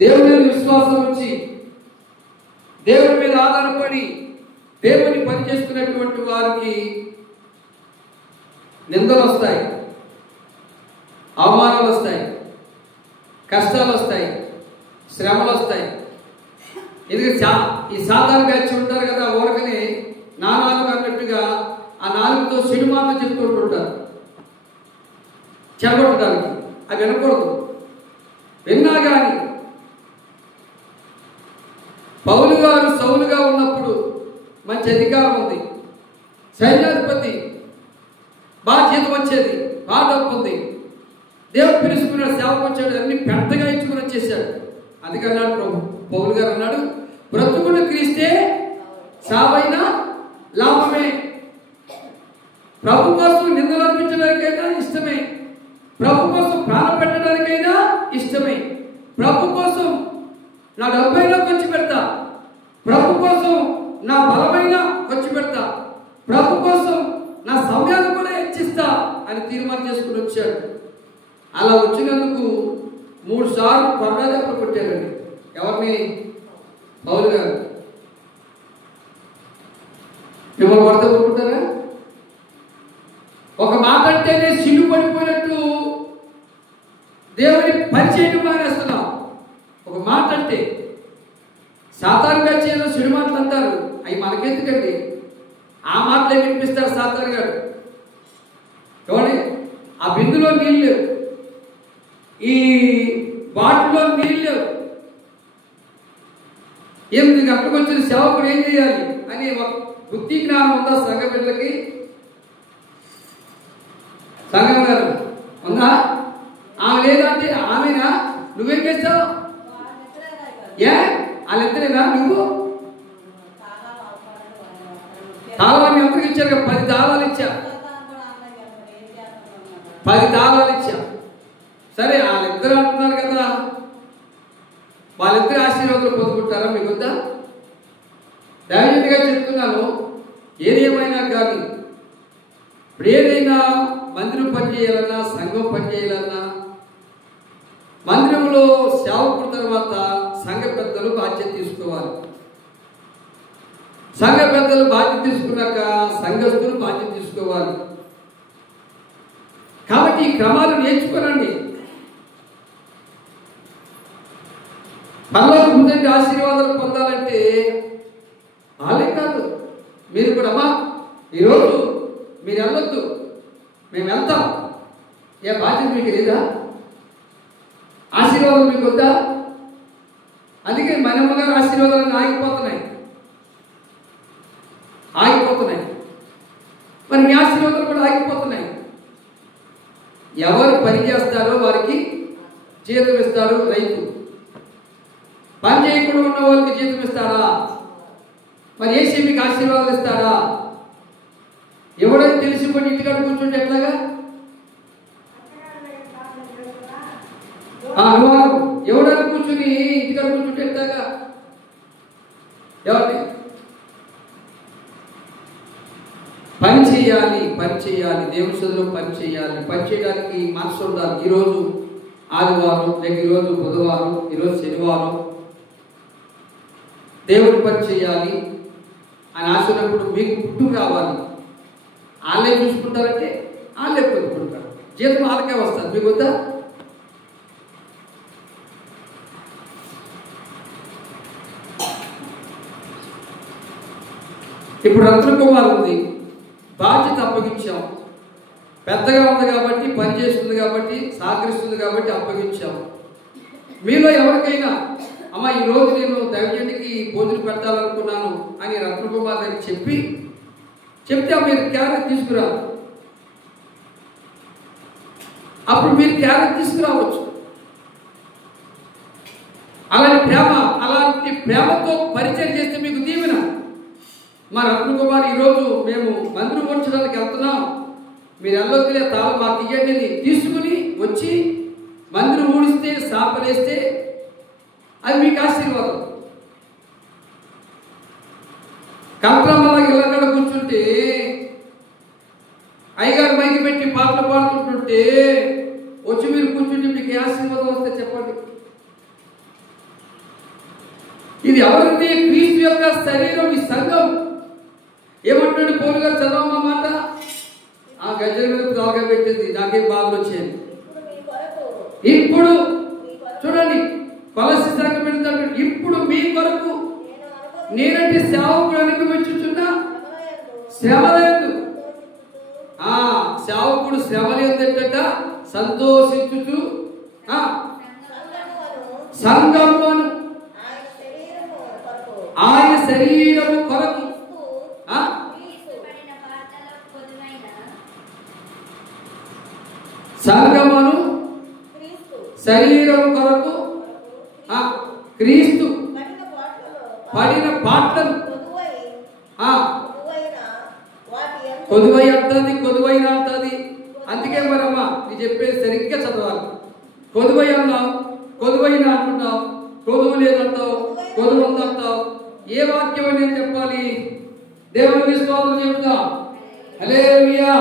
దేవుని మీద విశ్వాసం ఉంచి దేవుని మీద ఆధారపడి దేవుని పనిచేస్తున్నటువంటి వారికి నిందలు వస్తాయి, అవమానాలు వస్తాయి, కష్టాలు వస్తాయి, శ్రమలు వస్తాయి. ఎందుకంటే ఈ సాధారణ బ్యాచ్ ఉంటారు కదా, ఊరకనే నాలుగు అన్నట్టుగా ఆ నాలుగుతో సినిమాలు చెప్తుంటుంటారు చెడగొట్టడానికి. అది వినకూడదు. విన్నా కానీ పౌలు గారు సౌలుగా ఉన్నప్పుడు మంచి అధికారం ఉంది, సైన్యాధిపతి, బాగా జీతం వచ్చేది, బాగా డబ్బు ఉంది, దేవుడు పిలుచుకున్నాడు, సేవకు వచ్చాడు, అన్ని పెద్దగా ఇచ్చుకుని వచ్చేసాడు. అందుకన్నాడు పౌలు గారు అన్నాడు, బ్రతుకును క్రీస్తే సావైనా లాభమే. ప్రభు కోసం నిందలు అనిపించడానికైనా ఇష్టమే, ప్రభు కోసం ప్రాణం పెట్టడానికైనా ఇష్టమే, ప్రభు కోసం నా డబ్బైనా ఖర్చు పెడతా, ప్రభు కోసం నా బలమైన ఖర్చు పెడతా, ప్రభు కోసం నా సమయాన్ని కూడా హెచ్చిస్తా అని తీర్మానం చేసుకుని వచ్చాడు. అలా వచ్చినందుకు 3 సార్లు కొరడాదెబ్బలు కొట్టారండి. ఎవరిని? పౌలు గారు. మిమ్మల్ని కొడతారా? ఒక మాట అంటేనే సిగ్గు పడిపోయినట్టు దేవుని పరిచయం మానేస్తున్నాం. ఒక మాట అంటే సాతానుగా చేయడం సిడు మాటలు అంటారు, అవి మనకెందుకండి? ఆ మాటలే వినిపిస్తారు సాతాను గారు. చూడండి, ఆ బిందులో నీళ్ళు, ఈ బాటిల్లో నీళ్ళు, 8 గంటలకు వచ్చిన సేవకుడు ఏం చేయాలి అని ఒక బుద్ధి జ్ఞానం ఉందా సంఘ బిడ్డలకి? సంఘం గారు ఉందా? ఆమె లేదంటే ఆమెనా? నువ్వేం చేస్తావు? వాళ్ళిద్దరేనా? నువ్వు తాళాన్ని ఎంతకు ఇచ్చారు? 10 తాళాలు ఇచ్చా, 10 తాళాలు ఇచ్చా. సరే, వాళ్ళిద్దరు అంటున్నారు కదా, వాళ్ళిద్దరు ఆశీర్వాదాలు పొందుకుంటారా? మీకు వద్దా? దైవజనుడిగా చెప్తున్నాను, ఏదేమైనా కానీ ఇప్పుడు ఏదైనా మందిరం పనిచేయాలన్నా, సంఘం పనిచేయాలన్నా, మందిరంలో సేవకుల తర్వాత సంఘ పెద్దలు బాధ్యత తీసుకోవాలి. సంఘ పెద్దలు బాధ్యత తీసుకున్నాక సంఘస్థులు బాధ్యత తీసుకోవాలి. కాబట్టి ఈ క్రమాలు నేర్చుకోనండి. పరలోక ముందండి ఆశీర్వాదాలు పొందాలంటే వాళ్ళే కాదు, మీరు కూడా అమ్మా ఈరోజు మీరు వెళ్ళొద్దు, మేము వెళ్తాం, ఏ బాధ్యత మీకు లేదా? ఆశీర్వాదం మీకు వద్దా? అందుకే మనమ్మగారు ఆశీర్వాదాలను ఆగిపోతున్నాయి. మరి మీ ఆశీర్వాదాలు కూడా ఆగిపోతున్నాయి. ఎవరు పని చేస్తారో వారికి జీతం ఇస్తాడు రైతు. పని చేయకుండా ఉన్న వాళ్ళకి జీతం ఇస్తాడా? మరి ఏసీ మీకు ఆశీర్వాదాలు ఇస్తాడా? ఎవడని తెలిసిపోయి ఇంటికాడ కూర్చుంటే ఎట్లాగా? ఎవడని కూర్చుని ఇంటికాడ కూర్చుంటే ఎట్లాగా? ఎవరిని? పని చేయాలి, దేవుని సన్నిధిలో పని చేయాలి. పని చేయడానికి మనసు ఉండాలి. ఈరోజు ఆదివారం, లేక ఈరోజు బుధవారం, ఈరోజు శనివారం దేవుడి పని చేయాలి అని ఆశినప్పుడు మీకు పుట్టుకు రావాలి. వాళ్ళే చూసుకుంటారంటే వాళ్ళే పొందుకుంటారు, జీతం వాళ్ళకే వస్తారు. మీకు వద్దా? ఇప్పుడు రత్నకుమార్ ఉంది, బాధ్యత అప్పగించాం. పెద్దగా ఉంది కాబట్టి, పని చేస్తుంది కాబట్టి, సహకరిస్తుంది కాబట్టి అప్పగించాం. మీలో ఎవరికైనా అమ్మ ఈరోజు నేను దైవజనుడికి భోజనం పెట్టాలనుకున్నాను అని రత్నకుమార్ గారికి చెప్తే మీరు క్యారెట్ తీసుకురా, అప్పుడు మీరు క్యారెట్ తీసుకురావచ్చు. అలాంటి ప్రేమతో పరిచయం చేస్తే మీకు దీవెన. మా రత్నకుమార్ ఈరోజు మేము మందిరం ఉంచడానికి వెళ్తున్నాం, మీరు వెళ్ళొద్దులే, తాళం మాకు ఇయ్యండి తీసుకుని వచ్చి మందిరం ఊడిస్తే, సాపలేస్తే అది మీకు ఆశీర్వాదం. కంప్రమ్మలాగా ఇళ్ళక్కడ కూర్చుంటే, అయ్యగారు మైకి పెట్టి పాటలు పాడుతుంటుంటే వచ్చి మీరు కూర్చుంటే మీకు ఆశీర్వాదం ఇది ఎవరిది? క్రీస్తు యొక్క శరీరం, ఈ సంఘం. ఏమంటుంది పౌలు గారు? చదవమాట. ఆ గజ్జల మీద తాగా పెట్టింది, నాకేం బాధలు వచ్చేది. ఇప్పుడు చూడండి, కొలస్సీ సంఘం వెళ్తాడు. ఇప్పుడు మీ కొరకు నేనంటే సేవకుడు అనుభవించుచున్నా శ్రమలేదు. సేవకుడు శ్రమలేదట సంతోషించుచు సంఘమును ఆయన శరీరము కొరకు సంఘమును శరీరం కొరకు క్రీస్తు పడిన పాటలు కొదువై అంటది, కొదువైన అంటది. అందుకే మరమ్మా నీ చెప్పేది సరిగ్గా చదవాలి. కొదువై అన్నావు, కొదువైన అంటున్నావు, కొదువు లేదంటావు, కొదువు ఉందంటావు. ఏ వాక్యం అనేది చెప్పాలి? దేవుని స్తోత్రం చెప్తా. హల్లెలూయా.